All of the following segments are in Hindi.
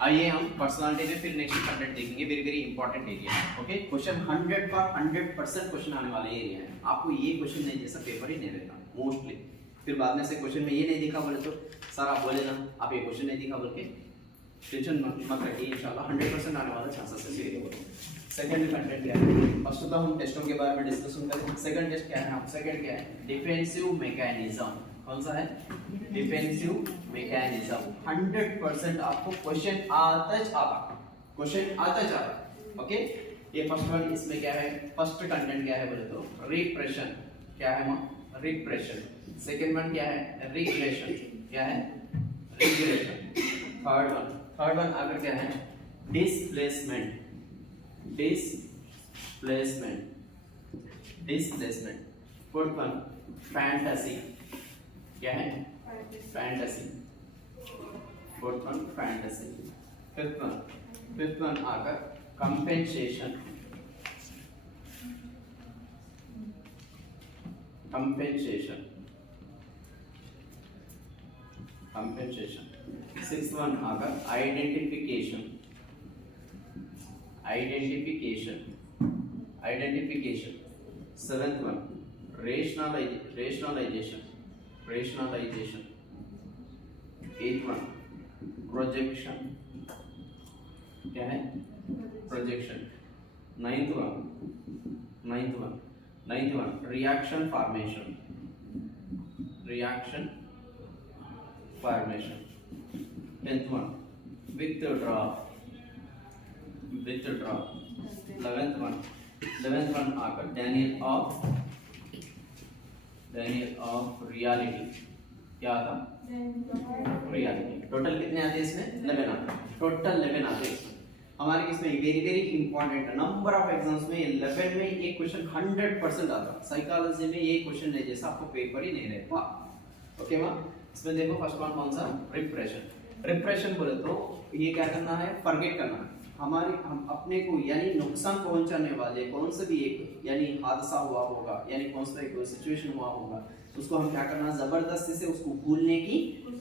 आइए हम पर्सनालिटी में फिर नेक्स्ट कंटेंट देखेंगे, वेरी वेरी इंपॉर्टेंट एरिया है। ओके, क्वेश्चन 100 पर 100% क्वेश्चन आने वाले एरिया है। आपको ये क्वेश्चन नहीं जैसा पेपर ही नहीं रहता मोस्टली। फिर बाद में से क्वेश्चन में ये नहीं दिखा बोले तो सर आप बोले ना आप ये क्वेश्चन नहीं दिखा बोल के टेंशन मत रखिए, इंशाल्लाह 100% आने वाला चांसेस है। सीधे बोलो सेकंड कंटेंट क्या है। फर्स्ट तो हम टेस्टों के बारे में डिस्कशन करें। सेकंड टेस्ट क्या है, सेकंड क्या है, डिफेंसिव मैकेनिज्म। कौन सा है, डिफेंसिव मैकेनिज्म। 100% आपको क्वेश्चन आता जाता। ओके, ये फर्स्ट वन, इसमें क्या है, फर्स्ट कंटेंट क्या है बोले तो रिप्रेशन। क्या है मां, रिप्रेशन। सेकंड वन क्या है, रिग्रेशन। क्या है, रिग्रेशन। थर्ड वन अगर क्या है, डिस्प्लेसमेंट। Fourth one fantasy. क्या है, fantasy. Fourth one fantasy. Fifth one आकर कंपेंसेशन। सिक्स्थ वन आकर identification. Seventh one rationalisation. Eighth one projection. क्या है, projection. Ninth one reaction formation. Tenth one withdraw. 11th one आकर डैनियल ऑफ रियलिटी। क्या आता, रियलिटी। टोटल कितने आते हैं इसमें, 11 आते हैं। टोटल 11 आते हैं हमारे इसमें। वेरी वेरी इंपॉर्टेंट है। नंबर ऑफ एग्जाम्स में 11 में एक क्वेश्चन 100% आता है। साइकोलॉजी में ये क्वेश्चन नहीं जैसा आपको पेपर ही नहीं रहता। ओके मां, इसमें देखो फर्स्ट वन कौन सा, रिप्रेशन बोले तो ये क्या करना है, फॉरगेट करना है। हम अपने को यानी नुकसान पहुंचाने वाले कौन सा भी एक यानी हादसा हुआ होगा, यानी कौन सा एक सिचुएशन हुआ होगा, उसको हम क्या करना, जबरदस्ती से उसको भूलने की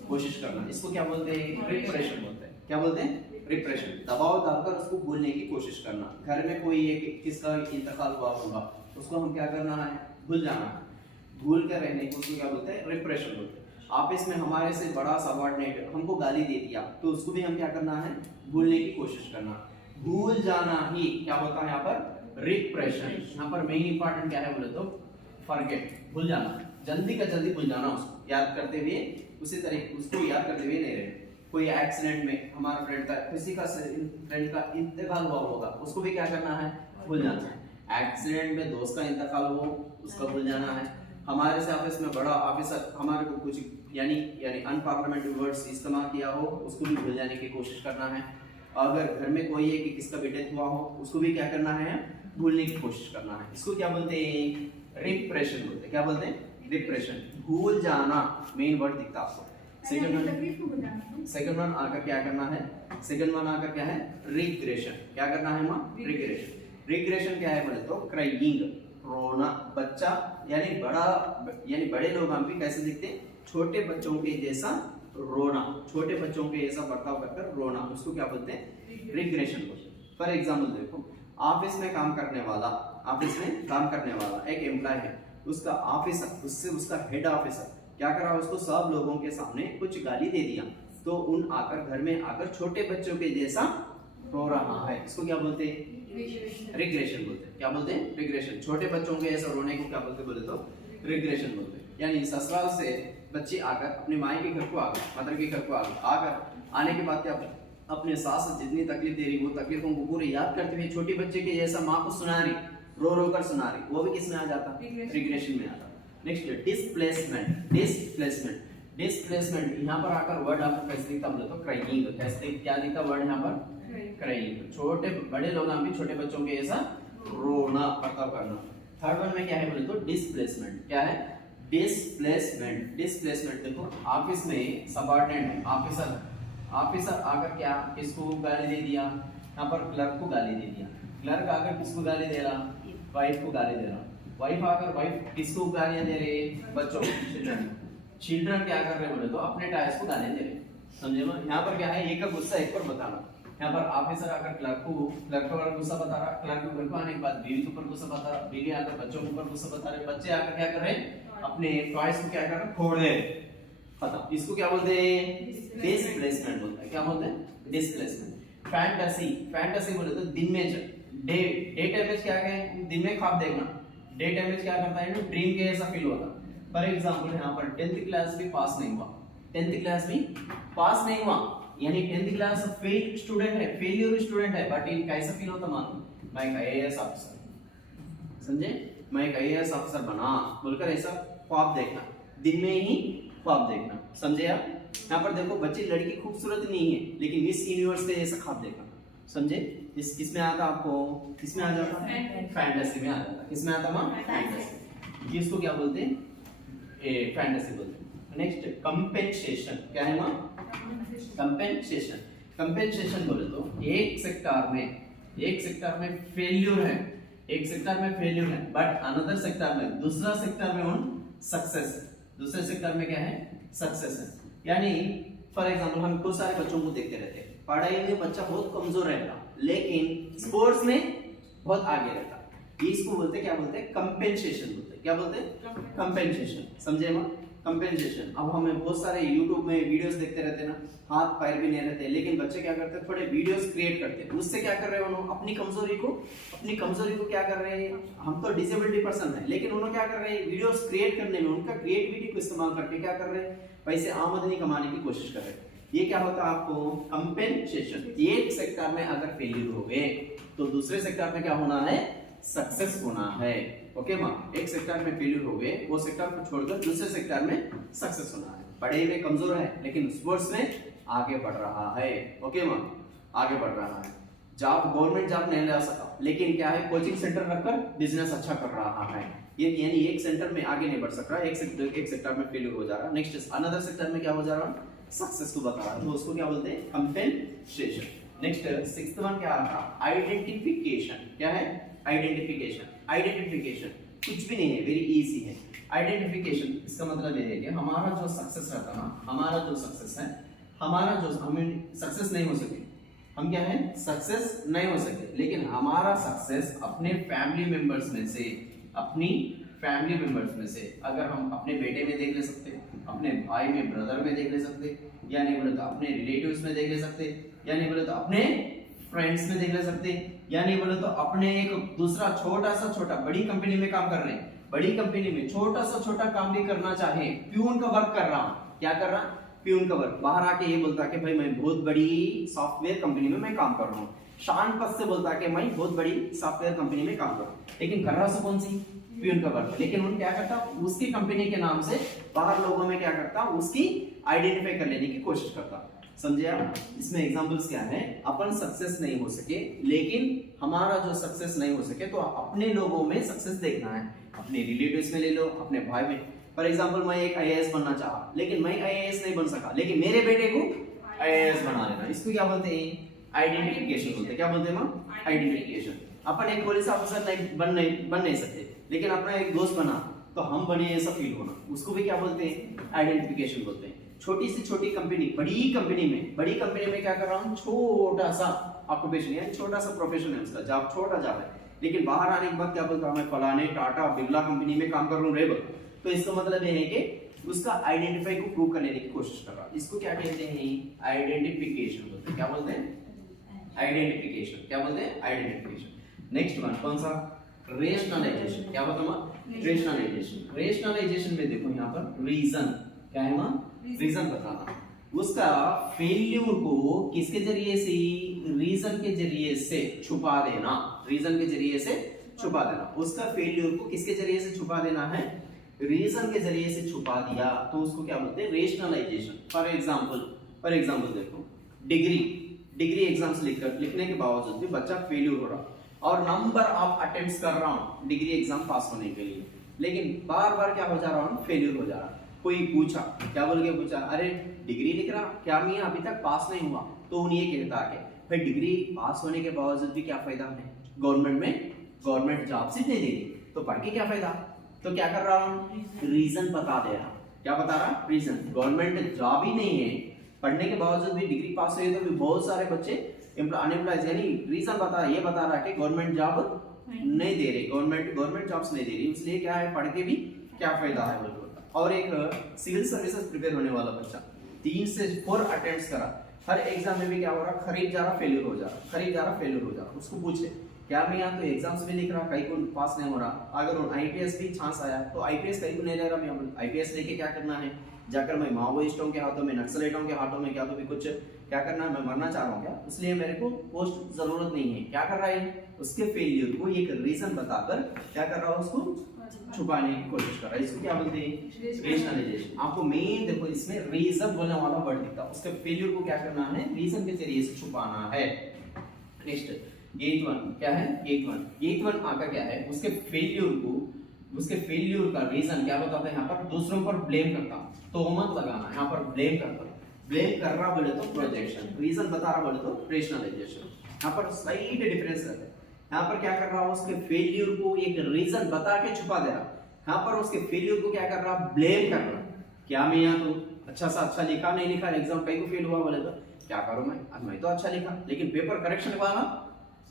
कोशिश करना। इसको क्या बोलते हैं, रिप्रेशन बोलते हैं। क्या बोलते हैं, रिप्रेशन। दबाव डालकर उसको भूलने की कोशिश करना। घर में कोई एक किसका इंतकाल हुआ होगा, उसको हम क्या करना है, भूल जाना है। भूल कर रहने को उसको क्या बोलते हैं, रिप्रेशन बोलते हैं। ऑफिस में हमारे से बड़ा सबऑर्डिनेट हमको गाली दे दिया तो उसको भी हम क्या करना है, भूलने की कोशिश करना। भूल जाना ही क्या होता है यहाँ पर, रिप्रेशन। यहाँ पर मेन इंपॉर्टेंट क्या है बोले तो फॉरगेट, भूल जाना, जल्दी का जल्दी भूल जाना। उसको याद करते हुए उसी तरीके उसको याद करते हुए नहीं रहे। कोई एक्सीडेंट में हमारा फ्रेंड का इंतकाल हुआ होगा, उसको भी क्या करना है, भूल जाना है। एक्सीडेंट में दोस्त का इंतकाल हो, उसका भूल जाना है। हमारे से ऑफिस में बड़ा ऑफिसर हमारे को कुछ यानी अनपार्लियामेंट्री वर्ड्स इस्तेमाल किया हो, उसको भी भूल जाने की कोशिश करना है। अगर घर में कोई है कि किसका भी डेथ हुआ हो, उसको भी क्या करना है, भूलने की कोशिश करना है। इसको क्या बोलते हैं, रिप्रेशन बोलते हैं। क्या बोलते हैं, रिप्रेशन, भूल जाना मेन वर्ड दिखता आपको। सेकंड वन आकर क्या करना है, सेकंड वन आकर क्या है, रिग्रेशन। क्या करना है मां, रिग्रेशन क्या है बोले तो क्राइंग, रोना। बच्चा यानी बड़े लोग हम भी कैसे दिखते हैं, छोटे बच्चों के जैसा रोना, छोटे बच्चों के जैसा बर्ताव कर रोना, उसको क्या बोलते हैं, रिग्रेशन बोलते हैं। फॉर एग्जाम्पल देखो, ऑफिस में काम करने वाला एक एम्प्लॉय है, उसका ऑफिसर उससे उसका हेड ऑफिसर क्या करा, उसको सब लोगों के सामने कुछ गाली दे दिया, तो उन आकर घर में आकर छोटे बच्चों के जैसा रो रहा है। इसको क्या बोलते हैं, रिग्रेशन बोलते हैं। क्या बोलते हैं, रिग्रेशन। छोटे बच्चों के ऐसा रोने को क्या बोलते बोले तो रिग्रेशन बोलते हैं। यानी ससुराल से बच्चे आकर अपने माई के घर को मदर के घर को आकर आने के बाद क्या अपने सास जितनी तकलीफ दे रही वो तकलीफों को पूरे याद करते हुए छोटे बच्चे के जैसा माँ को सुना रही, रो कर सुना रही, वो भी किस में आ जाता, रिग्रेशन में आता। Next displacement. यहाँ पर आकर वर्ड आपको कैसे दिखता बोले तो क्राइंग। कैसे क्या दिखता वर्ड यहाँ पर, क्राइंग। छोटे बड़े लोग भी छोटे बच्चों के ऐसा रोना, बर्ताव करना। थर्ड वन में क्या है बोले तो डिस्प्लेसमेंट। क्या है, डिस्प्लेसमेंट। देखो ऑफिस में सबऑर्डिनेट ऑफिसर आकर क्या किसको गाली दे दिया, यहाँ पर क्लर्क को गाली दे दिया। क्लर्क आकर किसको गाली दे रहा, वाइफ को गाली दे रहा। वाइफ किसको गालियां दे रही, बच्चों, चिल्ड्रन क्या कर रहे बोले तो अपने टायर्स को गाली दे रहे। समझे ना? यहाँ पर क्या है, एक का गुस्सा एक पर बताना। यहाँ पर ऑफिसर आकर क्लर्क पर गुस्सा बता रहा, क्लर्क के घर को आने के बाद बीवी के ऊपर गुस्सा बता रहा, बीवी आकर बच्चों के ऊपर गुस्सा बता रहे, बच्चे आकर क्या कर रहे हैं, अपने टॉयज को क्या कर रहे हैं, फोड़ रहे हैं। खत्म। इसको क्या बोलते हैं, डिस्प्लेसमेंट बोलते हैं। क्या बोलते हैं, डिस्प्लेसमेंट। फैंटेसी बोले तो दिन में डे टाइम में क्या है, दिन में ख्वाब देखना। डे टाइम में क्या करता है, ड्रीम के ऐसा फील होता। फॉर एग्जांपल यहाँ पर 10th क्लास भी पास नहीं हुआ, 10th क्लास भी पास नहीं हुआ, यानी 10th क्लास फेल स्टूडेंट है, फेलियर स्टूडेंट है, बट इन कैसा फील होता मालूम, मैं एक आईएएस ऑफिसर, समझे, मैं एक आईएएस ऑफिसर बना बोलकर ऐसा ख्वाब देखना, दिन में ही ख्वाब देखना। समझे आप? यहाँ पर देखो बच्ची लड़की खूबसूरत नहीं है, लेकिन मिस यूनिवर्स के ऐसा ख्वाब देखना। समझे? इस किसमें आता आपको, किसमें आ जाता, फैंटेसी में आ जाता। किसमें आता मां, फैंटेसी। इसको क्या बोलते हैं, फैंटेसी बोलते हैं। Next compensation. क्या है मां, कंपेंसेशन। कंपेंसेशन बोले तो एक सेक्टर में फेल्यूर है, एक सेक्टर में फेल्यूर है, बट अनदर सेक्टर में, दूसरा सेक्टर में उन सक्सेस है, दूसरे सेक्टर में क्या है, सक्सेस है। यानी फॉर एग्जांपल हम बहुत सारे बच्चों को देखते रहते हैं, पढ़ाई में बच्चा बहुत कमजोर रहता, लेकिन स्पोर्ट्स में बहुत आगे रहता। इसको बोलते हैं, क्या बोलते हैं, कंपेंसेशन बोलते हैं। क्या बोलते हैं, कंपेंसेशन। समझे मां, कंपेंसेशन। अब हमें बहुत सारे YouTube में वीडियोस देखते रहते हैं ना, हाथ पैर भी नहीं रहते, लेकिन बच्चे क्या करते हैं, थोड़े वीडियोस क्रिएट करते हैं, उससे क्या कर रहे हैं उन्होंने, अपनी कमजोरी को क्या कर रहे हैं, हम तो डिसेबिलिटी पर्सन है, लेकिन उन्होंने क्या कर रहे हैं, वीडियोस क्रिएट करने में उनका क्रिएटिविटी को इस्तेमाल करके क्या कर रहे हैं, पैसे आमदनी कमाने की कोशिश कर रहे हैं। ये क्या होता है आपको, कंपेंसेशन। एक सेक्टर में अगर फेलियर हो गए तो दूसरे सेक्टर में क्या होना है, सक्सेस होना है। ओके मां, एक सेक्टर में फेलियर हो गए, वो सेक्टर को छोड़कर दूसरे सेक्टर में सक्सेस होना है। पढ़ाई में कमजोर है, लेकिन स्पोर्ट्स में आगे बढ़ रहा है। ओके मां, आगे बढ़ रहा है। जॉब, गवर्नमेंट जॉब नहीं ला सका, लेकिन क्या है, कोचिंग सेंटर रखकर बिजनेस अच्छा कर रहा है। ये यानी एक सेंटर में आगे नहीं बढ़ सक रहा, एक सेक्टर में फेलियर हो जा रहा, नेक्स्ट अनदर सेक्टर में क्या हो जा रहा, सक्सेस को बता रहा है, तो उसको क्या बोलते हैं, कंपेंसेशन। नेक्स्ट 6th वन क्या आता, आइडेंटिफिकेशन। क्या है, आइडेंटिफिकेशन कुछ भी नहीं है, वेरी इजी है। आइडेंटिफिकेशन इसका मतलब ये है कि हमारा जो सक्सेस रहता ना, हमारा जो सक्सेस है, हमारा जो हमें सक्सेस नहीं हो सके, हम क्या है, सक्सेस नहीं हो सके, लेकिन हमारा सक्सेस अपने फैमिली मेंबर्स में से, अगर हम अपने बेटे में देख ले सकते, अपने भाई में, ब्रदर में देख ले सकते, या नहीं बोले तो अपने रिलेटिव्स में देख ले सकते, या नहीं बोले तो अपने फ्रेंड्स में देख ले सकते, या नहीं बोले तो अपने एक दूसरा छोटा, बड़ी कंपनी में काम कर रहे हैं, बड़ी कंपनी में छोटा काम भी करना चाहे, प्यून का वर्क कर रहा हूं, क्या कर रहा, प्यून का वर्क, बाहर आके ये बोलता कि भाई मैं बहुत बड़ी सॉफ्टवेयर कंपनी में मैं काम कर रहा हूं, शान पद से बोलता कि मैं बहुत बड़ी सॉफ्टवेयर कंपनी में काम कर रहा हूं, लेकिन कर रहा सो कौन सी, प्यून का वर्क। लेकिन उन क्या करता, उसकी कंपनी के नाम से बाहर लोगों में क्या करता, उसकी आइडेंटिफाई कर लेने की कोशिश करता। समझे आप? इसमें एग्जांपल्स क्या है, अपन सक्सेस नहीं हो सके, लेकिन हमारा जो सक्सेस नहीं हो सके तो अपने लोगों में सक्सेस देखना है, अपने रिलेटिव्स में ले लो, अपने भाई में। फॉर एग्जांपल मैं एक आईएएस बनना चाहा, लेकिन मैं आईएएस नहीं बन सका, लेकिन मेरे बेटे को आईएएस बना लेना, इसको क्या बोलते हैं, आइडेंटिफिकेशन बोलते हैं। क्या बोलते हैं मां, आइडेंटिफिकेशन। अपन एक पुलिस ऑफिसर नहीं बन नहीं सकते, लेकिन अपना एक दोस्त बना तो हम बने ऐसा फील होना, उसको भी क्या बोलते हैं, आइडेंटिफिकेशन बोलते हैं। छोटी से छोटी कंपनी, बड़ी कंपनी में क्या कर रहा हूँ, छोटा सा ऑक्यूपेशन, यानी छोटा सा प्रोफेशन है उसका, जॉब छोटा जॉब है, लेकिन बाहर आने के बाद क्या बोलता हूँ, मैं फलाने टाटा बिरला कंपनी में काम कर रहा हूँ रे बोल। तो इसका मतलब ये है कि उसका आइडेंटिफाई को प्रूव करने की कोशिश कर रहा है, इसको क्या कहते हैं, आइडेंटिफिकेशन बोलते हैं। क्या बोलते हैं, आइडेंटिफिकेशन। क्या बोलते हैं, आइडेंटिफिकेशन। नेक्स्ट वन कौन सा, रेशनलाइजेशन। क्या होता है, रेशनलाइजेशन में देखो यहाँ पर रीजन, क्या है मां, रीजन बताना, उसका फेल्यूर को किसके जरिए से, रीजन के जरिए से छुपा देना, उसका फेल्यूर को किसके जरिए से छुपा देना है, रीजन के जरिए से छुपा दिया, तो उसको क्या बोलते हैं, रेशनलाइजेशन। फॉर एग्जांपल देखो, डिग्री एग्जाम्स लिखने के बावजूद भी बच्चा फेल्यूर हो रहा और नंबर ऑफ अटेम्प्ट्स कर रहा हूं डिग्री एग्जाम पास होने के लिए, लेकिन बार बार क्या हो जा रहा हूं, फेल्यूर हो जा रहा। कोई पूछा, क्या बोल के पूछा, अरे डिग्री लिख रहा, क्या मियां अभी तक पास नहीं हुआ, तो उन्हें ये कहता है भाई डिग्री पास होने के बावजूद भी क्या फायदा है, गवर्नमेंट जॉब सीट नहीं देगी, तो पढ़ के क्या फायदा। तो क्या कर रहा हूं, रीजन बता दे रहा। क्या बता रहा, रीजन, गवर्नमेंट जॉब ही नहीं है पढ़ने के बावजूद भी डिग्री पास हुई तो भी बहुत सारे बच्चे अनएम्प्लॉयज, यानी रीजन बता रहा है कि गवर्नमेंट जॉब नहीं दे रही, गवर्नमेंट जॉब्स नहीं दे रही, इसलिए क्या है पढ़ के भी क्या फायदा है बोल। और एक सिविल सर्विसेज प्रिपेयर होने वाला बच्चा 3 से 4 अटेम्प्ट्स करा, हर एग्जाम में भी क्या हो रहा, खरीद जा रहा फेलियर हो जा रहा, उसको पूछे क्या मैं यहाँ तो एग्जाम्स में लिख रहा, कहीं को पास नहीं हो रहा, अगर आईपीएस भी चांस आया तो आईपीएस कहीं को नहीं ले रहा, मैं आईपीएस लेके क्या करना है, जाकर मैं माओवादिस्टों के हाथों में, नक्सलाइटों के हाथों में क्या तो भी कुछ क्या करना है, मैं मरना चाह रहा हूँ क्या, इसलिए मेरे को पोस्ट जरूरत नहीं है, क्या कर रहा है, उसके फेलियर को एक रीजन बताकर क्या कर रहा है, उसको छुपाने की कोशिश कर रहा है, इसको क्या बोलते हैं, रेशनलाइजेशन। आपको मेन देखो इसमें रीजन बोलने वाला वर्ड दिखता है, उसके फेलियर को क्या करना है, रीजन के जरिए से छुपाना है। नेक्स्ट एथ वन क्या है, एथ वन आका क्या है, उसके फेलियर का रीजन क्या बताता है, यहाँ पर दूसरों पर ब्लेम करता, तोहमत लगाना, यहाँ पर ब्लेम कर रहा बोले तो प्रोजेक्शन, रीजन बता रहा बोले तो रेशनलाइजेशन। यहाँ पर स्लाइट डिफरेंस रहता है, यहाँ पर क्या कर रहा है, उसके फेलियर को एक रीजन बता के छुपा दे रहा, यहाँ पर उसके फेलियर को क्या कर रहा, ब्लेम कर रहा, क्या मैं यहाँ तो अच्छा लिखा नहीं लिखा, एग्जाम कहीं को फेल हुआ बोले तो क्या करूं मैं तो अच्छा लिखा, लेकिन पेपर करेक्शन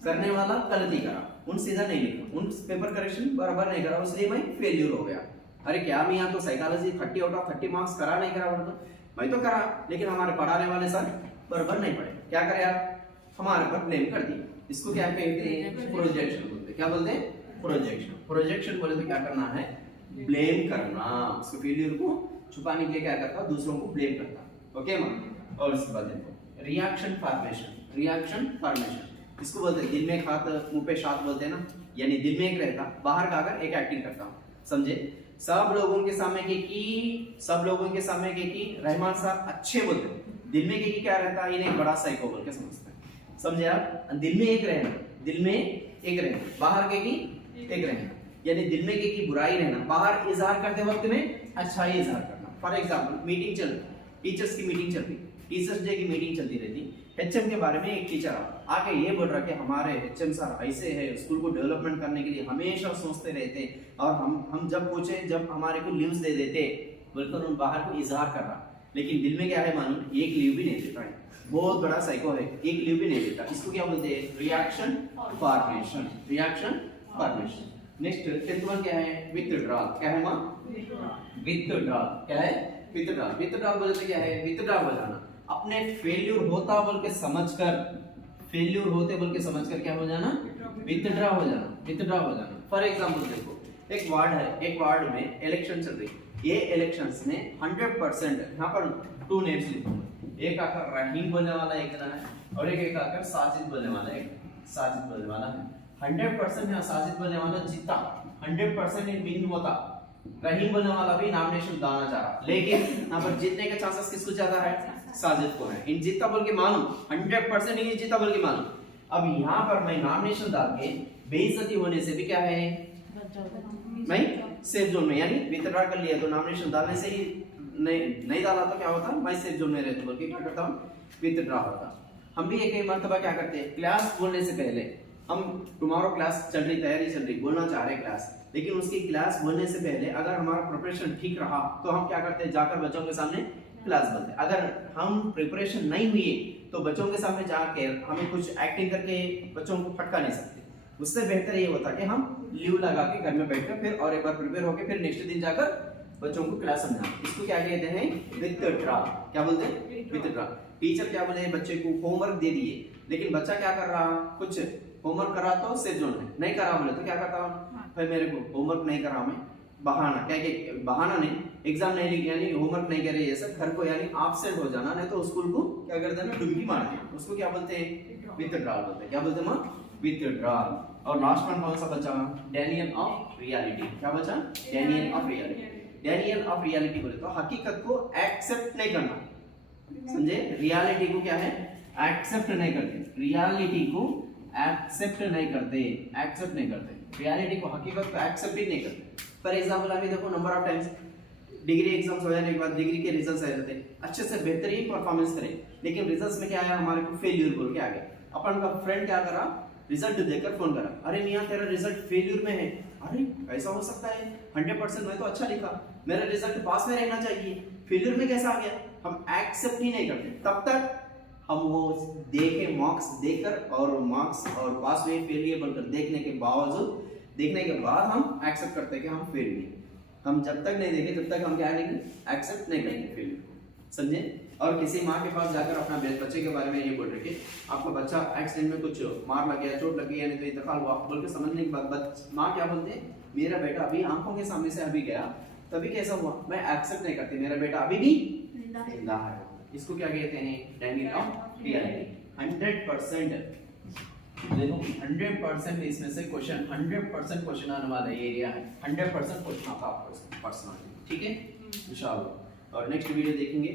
करने वाला गलती करा, उन सीधा नहीं लिखा, उन पेपर करेक्शन बराबर नहीं करा, इसलिए मैं फेलियर हो गया। अरे क्या मैं यहाँ तो साइकोलॉजी 30 आउट ऑफ 30 मार्क्स करा नहीं करा, बोलता मैं तो करा, लेकिन हमारे पढ़ाने वाले सर बराबर नहीं पढ़े, क्या करे यार, हमारे पर ब्लेम कर दिया, इसको क्या कहते हैं, प्रोजेक्शन बोलते हैं। क्या बोलते हैं, प्रोजेक्शन बोले तो क्या करना है, ब्लेम करना, उसके फेलियर को छुपाने के लिए क्या करता, दूसरों को ब्लेम करता। ओके मां, और इसके बाद देखो रिएक्शन फॉर्मेशन, इसको बोलते हैं दिल में खात मुंह पे शात बोलते हैं ना, यानी दिल में एक रहता, बाहर का अगर एक एक्टिंग करता हूं, समझे, सब लोगों के सामने की रहमान साहब अच्छे बोलते हैं, दिल में की क्या रहता है, इन्हें बड़ा साइको बोल के समझते हैं, समझे आप, दिल में एक रहना, बाहर के की एक रहना, यानी दिल में की बुराई रहना, बाहर इजहार करते वक्त में अच्छाई इजहार करना। फॉर एग्जांपल मीटिंग चल रही, टीचर्स की मीटिंग चल रही, टीचर्स डे की मीटिंग चलती रहती, एचएम के बारे में एक टीचर आके ये बोल रहा कि हमारे एचएम सर ऐसे है, स्कूल को डेवलपमेंट करने के लिए हमेशा सोचते रहते, और हम जब पूछे, जब हमारे को लीव्स दे देते, बोलकर उन बाहर को इजहार कर रहा, लेकिन दिल में क्या है मालूम, एक लीव भी नहीं देता है, बहुत बड़ा साइको है, एक लीव भी नहीं देता, इसको क्या बोलते हैं, reaction formation. Next 10th one क्या है, विथड्रॉल, क्या है मां, विथड्रॉल, क्या है, विथड्रॉल बोलते क्या है, विथड्रॉल हो जाना, अपने फेल्यूर होता बोल के समझकर, क्या हो जाना, विथड्रॉ हो जाना। फॉर एग्जांपल देखो, एक वार्ड में इलेक्शन चल रही, ये इलेक्शंस में 100% यहाँ पर 2 नेम्स लिखूंगा, एक आकर रहीम बोलने वाला एक जना है, और एक आकर साजिद बोलने वाला है। 100% यहाँ साजिद बोलने वाला जीता, 100% इन विन होता, रहीम बोलने वाला भी नॉमिनेशन दाना चाह रहा, लेकिन यहाँ पर जीतने के चांसेस किसको ज्यादा है, साजिद को है, इन जीता बोल के मालूम, 100% इन जीता बोल के मालूम। अब यहाँ पर मैं नॉमिनेशन डाल के बेइज्जती होने से भी क्या है, मैं सेफ जोन में, यानी विथड्रॉ कर लिया तो नॉमिनेशन डालने से ही नहीं डाला तो क्या होता, मैं सेफ जोन में रहता, बोल के क्या करता हूँ, विथड्रॉ होता। हम भी एक मर्तबा क्या करते हैं, क्लास बोलने से पहले, हम टुमारो क्लास चल रही, तैयारी चल रही, बोलना चाह रहे क्लास, लेकिन उसकी क्लास बोलने से पहले अगर हमारा प्रिपरेशन ठीक रहा तो हम क्या करते हैं, जाकर बच्चों के सामने क्लास बोलते हैं। अगर हम प्रिपरेशन नहीं हुई तो बच्चों के सामने जाकर हमें कुछ एक्टिंग करके बच्चों को फटका नहीं सकते, उससे बेहतर ये होता कि हम लीव लगा के घर में बैठकर फिर और एक बार प्रिपेयर होकर फिर नेक्स्ट दिन जाकर बच्चों को क्लास समझाना। इसको क्या कहते हैं, विथड्रॉ। क्या बोलते हैं, विथड्रॉ। टीचर क्या बोले, बच्चे को होमवर्क दे दिए, लेकिन बच्चा क्या कर रहा, कुछ होमवर्क करा तो सेफ जोन में, नहीं करा बोले तो क्या करता हूँ, भाई मेरे को होमवर्क नहीं करा, मैं बहाना, क्या कि बहाना नहीं, एग्जाम नहीं लिखी यानी होमवर्क नहीं करे, ये सब घर को यानी एब्सेंट हो जाना, नहीं तो स्कूल को क्या करते हैं, डुबकी मार दिया, उसको क्या बोलते हैं, विथड्रॉल बोलते हैं। क्या बोलते हैं, विथड्रॉल। और लास्ट वन कौन सा बचा, डेनियल ऑफ रियलिटी। क्या बचा, Daniel of reality. Daniel of reality बोले तो हकीकत को एक्सेप्ट नहीं करना, समझे, रियलिटी को क्या है, एक्सेप्ट नहीं करते, रियलिटी को एक्सेप्ट नहीं करते, रियलिटी को, हकीकत को एक्सेप्ट ही नहीं करते। फॉर एग्जांपल अभी देखो, number of times degree exams हो जाने के बाद डिग्री के रिजल्ट्स आ जाते हैं, अच्छे से बेहतरीन परफॉर्मेंस करें, लेकिन रिजल्ट्स में क्या आया, हमारे को फेल्यूर बोल के आ गया। अपन का फ्रेंड क्या करा, रिजल्ट देखकर फोन करा, अरे मियां तेरा रिजल्ट फेल्यूर में है। अरे ऐसा हो सकता है, 100% मैं तो अच्छा लिखा, मेरा रिजल्ट पास में रहना चाहिए, फेल्यूर में कैसा आ गया। हम एक्सेप्ट ही नहीं करते तब तक हम वो देखे मार्क्स देखकर और मार्क्स और पास हुए फेल हुए बोलकर देखने के बाद हम एक्सेप्ट करते हैं कि हम फेल हुए। हम जब तक नहीं देखें तब तक हम क्या करेंगे, एक्सेप्ट नहीं करेंगे फेल को, समझे। और किसी माँ के पास जाकर अपना बच्चे के बारे में ये बोल रहे कि आपका बच्चा एक्सीडेंट में कुछ मार लग गया, चोट लग गई, नहीं तो इंतकाल हुआ बोल के समझने के बाद माँ क्या बोलते हैं, मेरा बेटा अभी आंखों के सामने से अभी गया, तभी कैसा हुआ, मैं एक्सेप्ट नहीं करती, मेरा बेटा अभी भी जिंदा है। इसको क्या कहते हैं, डैंगिंग ऑफ रियलिटी। 100% देखो 100% इसमें से क्वेश्चन 100% क्वेश्चन आने वाला ये एरिया है, 100% क्वेश्चन आता है पर्सनल, ठीक है इंशाल्लाह। और नेक्स्ट वीडियो देखेंगे